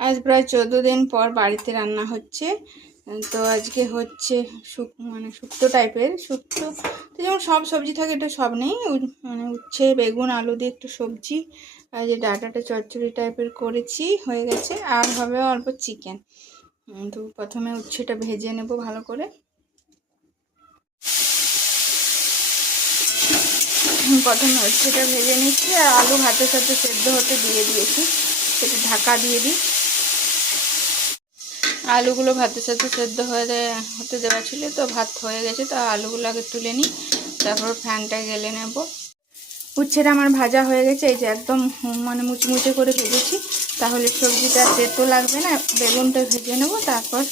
আজ প্রায় 14 দিন পর বাড়িতে রান্না হচ্ছে। তো আজকে হচ্ছে শুক্তো টাইপের শুক্তো, তো যেমন সব সবজি থাকে এটা সব নেই, মানে উচ্ছে বেগুন আলু দিয়ে একটু সবজি আর যে ডাঁটাটা চচ্চড়ি টাইপের করেছি হয়ে গেছে। আর হবে অল্প চিকেন। তো প্রথমে উচ্ছেটা ভেজে নেব ভালো করে। প্রথমে উচ্ছেটা ভেজে নিচ্ছি আর আলু ভাতের সাথে সেদ্ধ হতে দিয়ে দিয়েছি, সেটা ঢাকা দিয়ে দিই। আলুগুলো ভাতের সাথে সেদ্ধ হতে দেওয়া ছিল, তো ভাত হয়ে গেছে, তো আলুগুলো আগে তুলে নিই, তারপর ফ্যানটা গেলে নেব। উচ্ছেটা আমার ভাজা হয়ে গেছে, এই যে একদম মানে মুচমুচে করে ভেজেছি, তাহলে সবজিটা তেতো লাগবে না। বেগুনটা ভেজে নেব, তারপর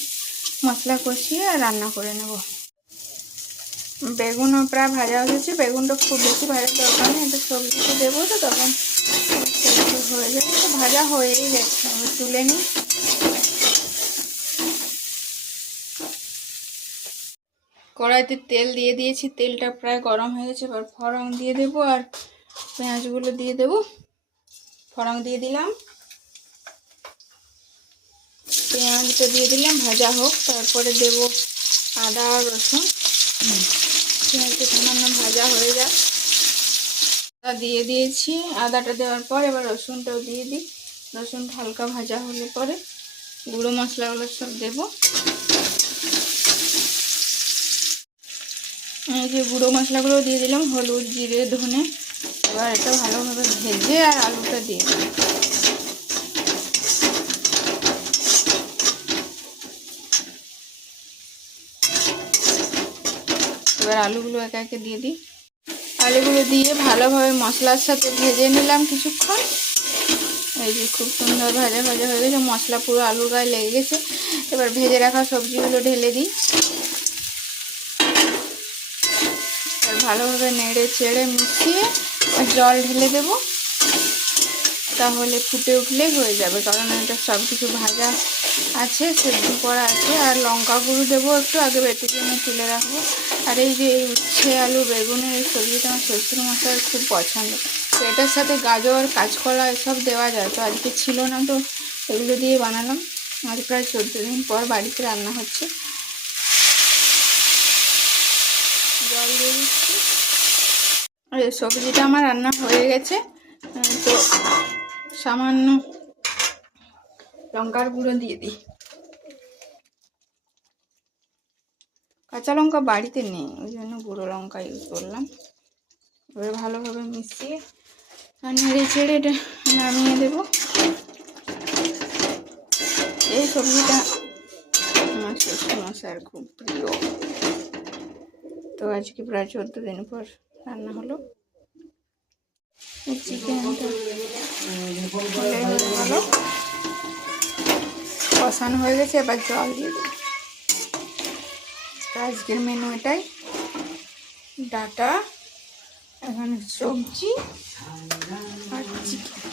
মশলা কষিয়ে রান্না করে নেব। বেগুনও প্রায় ভাজা হয়েছে, বেগুনটা খুব বেশি ভাজার দরকার নেই, এটা সবজিতে দেবো তো তখন হয়ে যাবে। তো ভাজা হয়েই গেছে, আমি তুলে নিই। কড়াইতে তেল দিয়ে দিয়েছি, তেলটা প্রায় গরম হয়ে গেছে, এবার ফোড়ন দিয়ে দেবো আর পেঁয়াজগুলো দিয়ে দেবো। ফোড়ন দিয়ে দিলাম, পেঁয়াজটা দিয়ে দিলাম, ভাজা হোক, তারপরে দেব আদা আর রসুন। পেঁয়াজটা সামান্য ভাজা হয়ে যাক, আদা দিয়ে দিয়েছি। আদাটা দেওয়ার পর এবার রসুনটাও দিয়ে দিই। রসুনটা হালকা ভাজা হলে পরে গুঁড়ো মশলাগুলো সব দেবো। এই যে গুঁড়ো মশলাগুলো দিয়ে দিলাম, হলুদ জিরে ধনে। এবার এটা ভালোভাবে ভেজে আর আলুটা দিয়ে দিই। এবার আলুগুলো একে একে দিয়ে দিই। আলুগুলো দিয়ে ভালোভাবে মশলার সাথে ভেজে নিলাম কিছুক্ষণ। এই যে খুব সুন্দর ভাজা ভাজা হয়ে গেছে, মশলা পুরো আলুর গায়ে লেগে গেছে। এবার ভেজে রাখা সবজিগুলো ঢেলে দিই, আর ভালোভাবে নেড়ে চেড়ে মিশিয়ে জল ঢেলে দেব, তাহলে ফুটে উঠলেই হয়ে যাবে, কারণ এটা সব কিছু ভাজা আছে, সেদ্ধ করা আছে। আর লঙ্কা গুঁড়ো দেবো একটু, আগে বেটে জন্য তুলে রাখবো। আর এই যে এই উচ্ছে আলু বেগুনের এই সবজিটা আমার শ্বশুর মশাইয়ের খুব পছন্দ, তো এটার সাথে গাজর কাঁচকলা এসব দেওয়া যায়, তো আজকে ছিল না, তো এগুলো দিয়ে বানালাম। আজ প্রায় 14 দিন পর বাড়িতে রান্না হচ্ছে। জল দিয়ে দিচ্ছি, আর এই সবজিটা আমার রান্না হয়ে গেছে। তো সামান্য লঙ্কার গুঁড়ো দিয়ে দিই। কাঁচা লঙ্কা বাড়িতে নেই, ওই জন্য গুঁড়ো লঙ্কা ইউজ করলাম। এবার ভালোভাবে মিশিয়ে আর নেড়ে চেড়ে এটা নামিয়ে দেব। এই সবজিটা আমার শ্বশুর মশাইয়ের খুব প্রিয়, তো আজকে প্রায় 14 দিন পর রান্না হলো। চিকেনটা ভালো কষানো হয়ে গেছে, এবার জল দিয়ে দিই। আজকের মেনু এটাই, ডাটা, এখানে সবজি আর চিকেন।